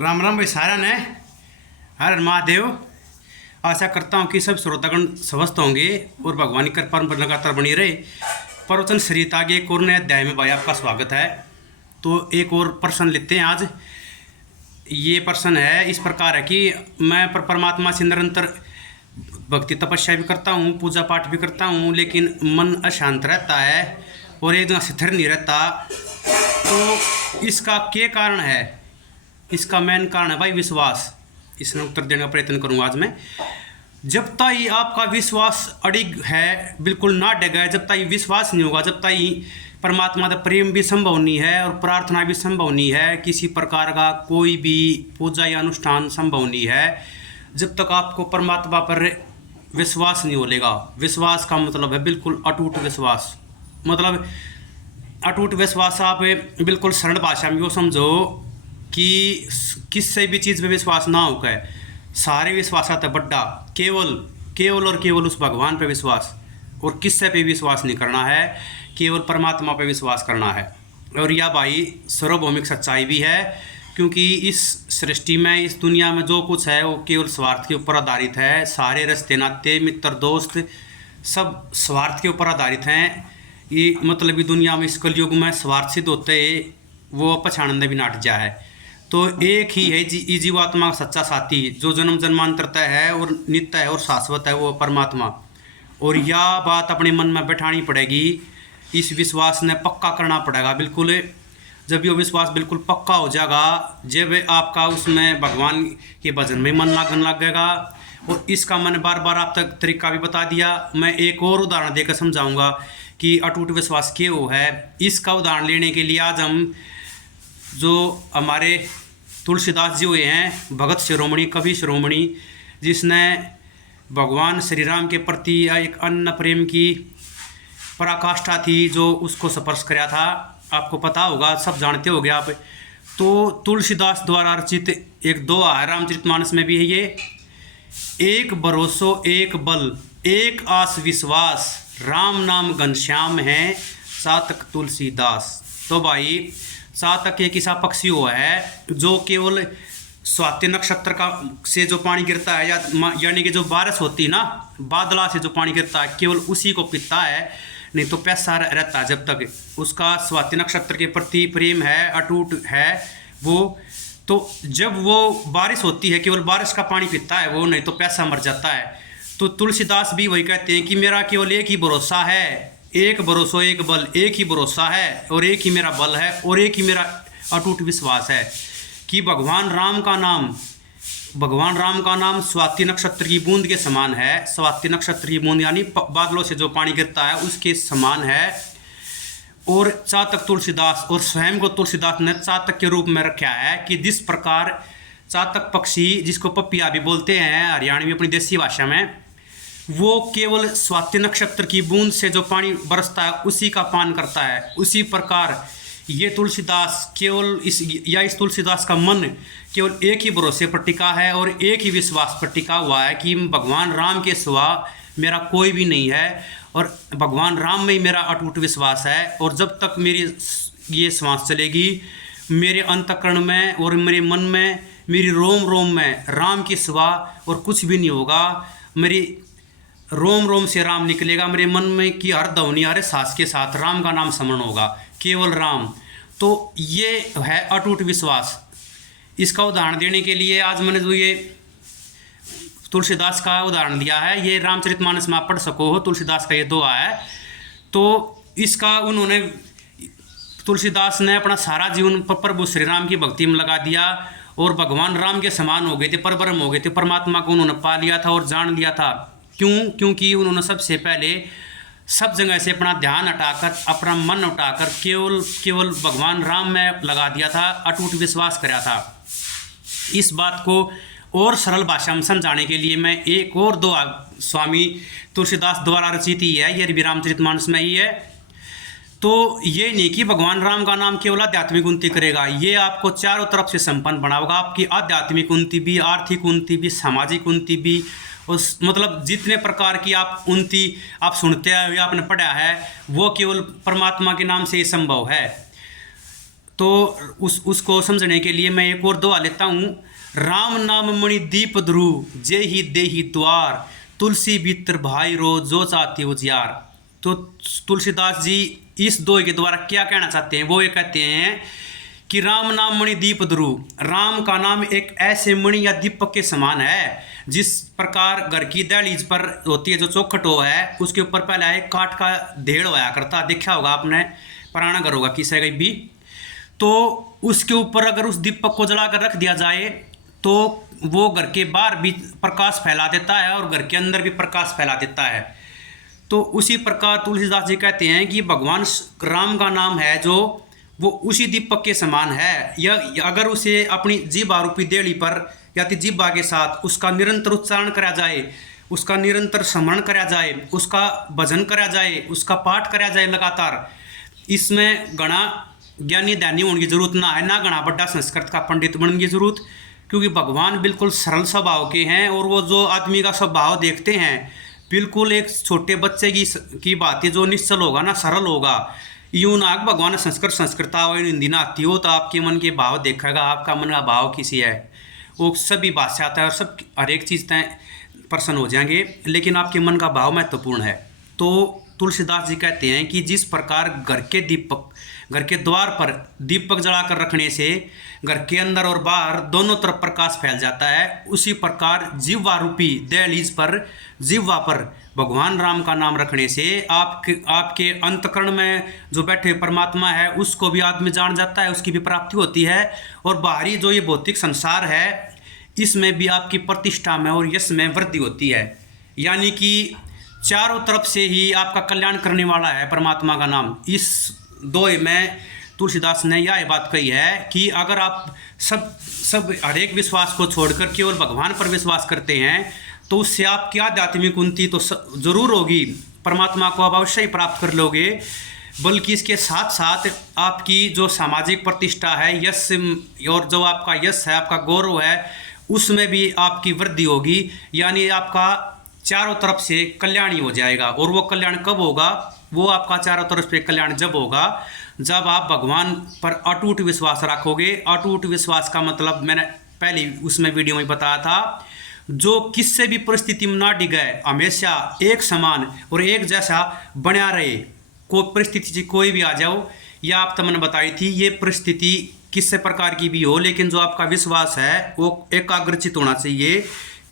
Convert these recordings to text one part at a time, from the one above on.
राम राम भाई सारा ने। हर हर महादेव। आशा करता हूँ कि सब श्रोतागण स्वस्थ होंगे और भगवान की कृपा पर लगातार बनी रहे। प्रवचन सरिता के एक और नए अध्याय में भाई आपका स्वागत है। तो एक और प्रश्न लेते हैं आज। ये प्रश्न है इस प्रकार है कि मैं परमात्मा से निरंतर भक्ति तपस्या भी करता हूँ, पूजा पाठ भी करता हूँ, लेकिन मन अशांत रहता है और एक जगह स्थिर नहीं रहता। तो इसका क्या कारण है? इसका मेन कारण है भाई विश्वास। इसमें उत्तर देने का प्रयत्न करूँगा आज मैं। जब तक आपका विश्वास अड़िग है, बिल्कुल ना डगे, जब तक विश्वास नहीं होगा, जब तक परमात्मा का प्रेम भी संभव नहीं है और प्रार्थना भी संभव नहीं है, किसी प्रकार का कोई भी पूजा या अनुष्ठान संभव नहीं है, जब तक आपको परमात्मा पर विश्वास नहीं होलेगा। विश्वास का मतलब है बिल्कुल अटूट विश्वास। मतलब अटूट विश्वास आप बिल्कुल सरल भाषा में वो समझो कि किससे भी चीज़ पे विश्वास ना होकर सारे विश्वास आता बड्डा केवल और केवल उस भगवान पे विश्वास, और किससे पे विश्वास नहीं करना है, केवल परमात्मा पे विश्वास करना है। और यह भाई सार्वभौमिक सच्चाई भी है, क्योंकि इस सृष्टि में, इस दुनिया में जो कुछ है वो केवल स्वार्थ के ऊपर आधारित है। सारे रिश्ते नाते मित्र दोस्त सब स्वार्थ के ऊपर आधारित हैं। ये मतलब ये दुनिया में इस कलयुग में स्वार्थ सिद्ध होते वो पछाड़ने भी नाट जा है। तो एक ही है जीवात्मा का सच्चा साथी जो जन्म जन्मांतर तय है और नित्य है और शाश्वत है, वो परमात्मा। और यह बात अपने मन में बैठानी पड़ेगी, इस विश्वास ने पक्का करना पड़ेगा बिल्कुल। जब ये विश्वास बिल्कुल पक्का हो जाएगा, जब आपका उसमें भगवान के भजन में मन लगने लगेगा। और इसका मैंने बार बार आप तक तरीका भी बता दिया। मैं एक और उदाहरण देकर समझाऊंगा कि अटूट विश्वास क्या वो है। इसका उदाहरण लेने के लिए आज हम जो हमारे तुलसीदास जी हुए हैं, भगत शिरोमणि, कवि शिरोमणि, जिसने भगवान श्री राम के प्रति एक अन्य प्रेम की पराकाष्ठा थी जो उसको स्पर्श कराया था। आपको पता होगा, सब जानते होगे आप। तो तुलसीदास द्वारा रचित एक दोहा है, रामचरितमानस में भी है ये। एक भरोसो एक बल, एक आस विश्वास, राम नाम घनश्याम है, सातक तुलसीदास। तो भाई सातक एक ऐसा पक्षी हुआ है जो केवल स्वाति नक्षत्र का से जो पानी गिरता है, यानी कि जो बारिश होती है ना, बादला से जो पानी गिरता है, केवल उसी को पीता है, नहीं तो प्यासा रहता है। जब तक उसका स्वाति नक्षत्र के प्रति प्रेम है, अटूट है वो, तो जब वो बारिश होती है केवल बारिश का पानी पीता है वो, नहीं तो प्यासा मर जाता है। तो तुलसीदास भी वही कहते हैं कि मेरा केवल एक ही भरोसा है, एक भरोसो एक बल, एक ही भरोसा है और एक ही मेरा बल है और एक ही मेरा अटूट विश्वास है कि भगवान राम का नाम स्वाति नक्षत्र की बूंद के समान है। स्वाति नक्षत्र की बूंद यानी बादलों से जो पानी गिरता है उसके समान है। और चातक तुलसीदास, और स्वयं को तुलसीदास ने चातक के रूप में रखा है कि जिस प्रकार चातक पक्षी, जिसको पपिया भी बोलते हैं हरियाणवी अपनी देसी भाषा में, वो केवल स्वाति नक्षत्र की बूंद से जो पानी बरसता है उसी का पान करता है। उसी प्रकार ये तुलसीदास इस तुलसीदास का मन केवल एक ही भरोसे पर टिका है और एक ही विश्वास पर टिका हुआ है कि भगवान राम के सिवा मेरा कोई भी नहीं है और भगवान राम में ही मेरा अटूट विश्वास है। और जब तक मेरी ये श्वास चलेगी, मेरे अंतःकरण में और मेरे मन में, मेरी रोम रोम में राम के सिवा और कुछ भी नहीं होगा। मेरी रोम रोम से राम निकलेगा, मेरे मन में कि हर ध्वनि, हर सांस के साथ राम का नाम स्मरण होगा, केवल राम। तो ये है अटूट विश्वास। इसका उदाहरण देने के लिए आज मैंने जो ये तुलसीदास का उदाहरण लिया है, ये रामचरितमानस में आप पढ़ सको हो, तुलसीदास का ये दोहा है। तो इसका उन्होंने, तुलसीदास ने अपना सारा जीवन प्रभु श्री राम की भक्ति में लगा दिया और भगवान राम के समान हो गए थे, परब्रह्म हो गए थे, परमात्मा को उन्होंने पा लिया था और जान लिया था। क्योंकि उन्होंने सबसे पहले सब जगह से अपना ध्यान हटाकर, अपना मन उठाकर केवल भगवान राम में लगा दिया था, अटूट विश्वास कराया था। इस बात को और सरल भाषा में समझाने के लिए मैं एक और दो स्वामी तुलसीदास द्वारा रचित ही है, ये भी रामचरितमानस में ही है। तो ये नहीं कि भगवान राम का नाम केवल आध्यात्मिक उन्नति करेगा, ये आपको चारों तरफ से संपन्न बनाएगा। आपकी आध्यात्मिक उन्नति भी, आर्थिक उन्नति भी, सामाजिक उन्नति भी, उस मतलब जितने प्रकार की आप उन्नति आप सुनते हैं या आपने पढ़ा है, वो केवल परमात्मा के नाम से ही संभव है। तो उसको समझने के लिए मैं एक और दुआ लेता हूँ। राम नाम मणि दीप ध्रुव जे ही देही द्वार, तुलसी भीतर भाई रो जो चाहती उजियार। तो तुलसीदास जी इस दोहे के द्वारा क्या कहना चाहते हैं? वो ये कहते हैं कि राम नाम मणि दीप ध्रुव, राम का नाम एक ऐसे मणि या दीपक के समान है। जिस प्रकार घर की दहलीज पर होती है जो चौखट हो है, उसके ऊपर पहले एक काठ का ढेर होया करता, देखा होगा आपने, पुराना घर होगा किसी का भी। तो उसके ऊपर अगर उस दीपक को जलाकर रख दिया जाए तो वो घर के बाहर भी प्रकाश फैला देता है और घर के अंदर भी प्रकाश फैला देता है। तो उसी प्रकार तुलसीदास जी कहते हैं कि भगवान राम का नाम है जो वो उसी दीपक के समान है। यह अगर उसे अपनी जीवा रूपी देहली पर या जीवा के साथ उसका निरंतर उच्चारण करा जाए, उसका निरंतर स्मरण करा जाए, उसका भजन करा जाए, उसका पाठ करा जाए लगातार, इसमें घना ज्ञानी ध्यानी होने की जरूरत ना है, ना घना बड़ा संस्कृत का पंडित बनने की जरूरत, क्योंकि भगवान बिल्कुल सरल स्वभाव के हैं। और वो जो आदमी का स्वभाव देखते हैं बिल्कुल एक छोटे बच्चे की बात है, जो निश्चल होगा ना, सरल होगा। यूँ ना भगवान संस्कृत हो हिंदी ना आती हो तो आपके मन के भाव देखेगा, आपका मन का भाव किसी है, वो सभी बात से आता है और सब हर एक चीज़ तय प्रसन्न हो जाएंगे, लेकिन आपके मन का भाव महत्वपूर्ण है। तो तुलसीदास जी कहते हैं कि जिस प्रकार घर के द्वार पर दीपक जलाकर रखने से घर के अंदर और बाहर दोनों तरफ प्रकाश फैल जाता है, उसी प्रकार जीवा रूपी दहलीज पर, जीवा पर भगवान राम का नाम रखने से आपके अंतकरण में जो बैठे परमात्मा है उसको भी आदमी जान जाता है, उसकी भी प्राप्ति होती है। और बाहरी जो ये भौतिक संसार है इसमें भी आपकी प्रतिष्ठा में और यश में वृद्धि होती है। यानी कि चारों तरफ से ही आपका कल्याण करने वाला है परमात्मा का नाम। इस दोहे में तुलसीदास ने यह बात कही है कि अगर आप सब हर एक विश्वास को छोड़कर केवल भगवान पर विश्वास करते हैं तो उससे आपकी आध्यात्मिक उन्नति तो जरूर होगी, परमात्मा को आप अवश्य ही प्राप्त कर लोगे, बल्कि इसके साथ साथ आपकी जो सामाजिक प्रतिष्ठा है, यश और जो आपका यश है, आपका गौरव है, उसमें भी आपकी वृद्धि होगी। यानी आपका चारों तरफ से कल्याण ही हो जाएगा। और वो कल्याण कब होगा? वो आपका चारों तरफ से कल्याण जब होगा जब आप भगवान पर अटूट विश्वास रखोगे। अटूट विश्वास का मतलब मैंने पहले उसमें वीडियो में बताया था, जो किससे भी परिस्थिति में ना डिगे, हमेशा एक समान और एक जैसा बना रहे। कोई परिस्थिति कोई भी आ जाओ, या आप तो मैंने बताई थी, ये परिस्थिति किस प्रकार की भी हो, लेकिन जो आपका विश्वास है वो एकाग्रचित होना चाहिए,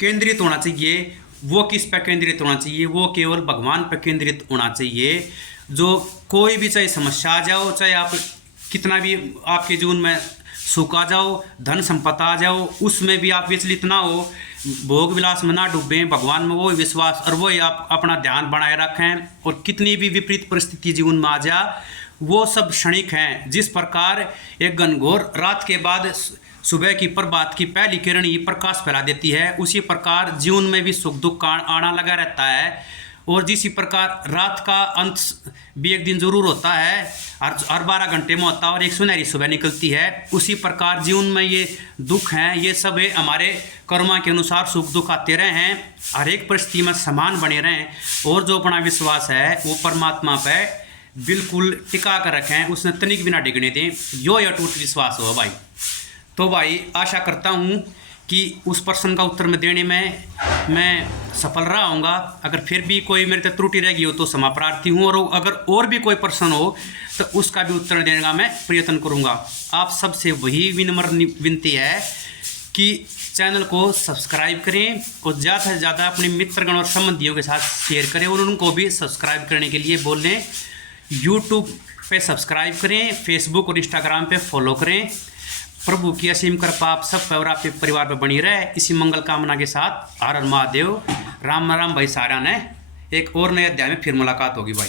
केंद्रित होना चाहिए। वो किस पर केंद्रित होना चाहिए? वो केवल भगवान पर केंद्रित होना चाहिए। जो कोई भी चाहे समस्या आ जाओ, चाहे आप कितना भी आपके जीवन में सुख आ जाओ, धन संपत्ति आ जाओ, उसमें भी आप विचलित ना हो, भोग विलास में ना डूबें, भगवान में वो विश्वास और वो आप अपना ध्यान बनाए रखें। और कितनी भी विपरीत परिस्थिति जीवन में आ जा, वो सब क्षणिक हैं। जिस प्रकार एक घनघोर रात के बाद सुबह की प्रभात की पहली किरण ही प्रकाश फैला देती है, उसी प्रकार जीवन में भी सुख दुख का आना लगा रहता है। और जिसी प्रकार रात का अंत भी एक दिन जरूर होता है, हर 12 घंटे में होता है और एक सुनहरी सुबह निकलती है, उसी प्रकार जीवन में ये दुख हैं, ये सब हमारे कर्मा के अनुसार सुख दुख आते रहे हैं, हर एक परिस्थिति में समान बने रहें। और जो अपना विश्वास है वो परमात्मा पे बिल्कुल टिका कर रखें, उसने तनिक भी ना डिगने दें। यो अटूट विश्वास हो भाई। तो भाई आशा करता हूँ कि उस प्रश्न का उत्तर में देने में मैं सफल रहा हूँगा। अगर फिर भी कोई मेरे से त्रुटि रह गई हो तो क्षमा प्रार्थी हूँ, और अगर और भी कोई प्रश्न हो तो उसका भी उत्तर देने का मैं प्रयत्न करूँगा। आप सबसे वही विनम्र विनती है कि चैनल को सब्सक्राइब करें और ज़्यादा से ज़्यादा अपने मित्रगण और संबंधियों के साथ शेयर करें और उनको भी सब्सक्राइब करने के लिए बोल लें। यूट्यूब पे सब्सक्राइब करें, फेसबुक और इंस्टाग्राम पे फॉलो करें। प्रभु की असीम कृपा आप सब पर और आपके परिवार पर बनी रहे, इसी मंगल कामना के साथ हर हर महादेव। राम राम भाई सारा ने एक और नए अध्याय में फिर मुलाकात होगी भाई।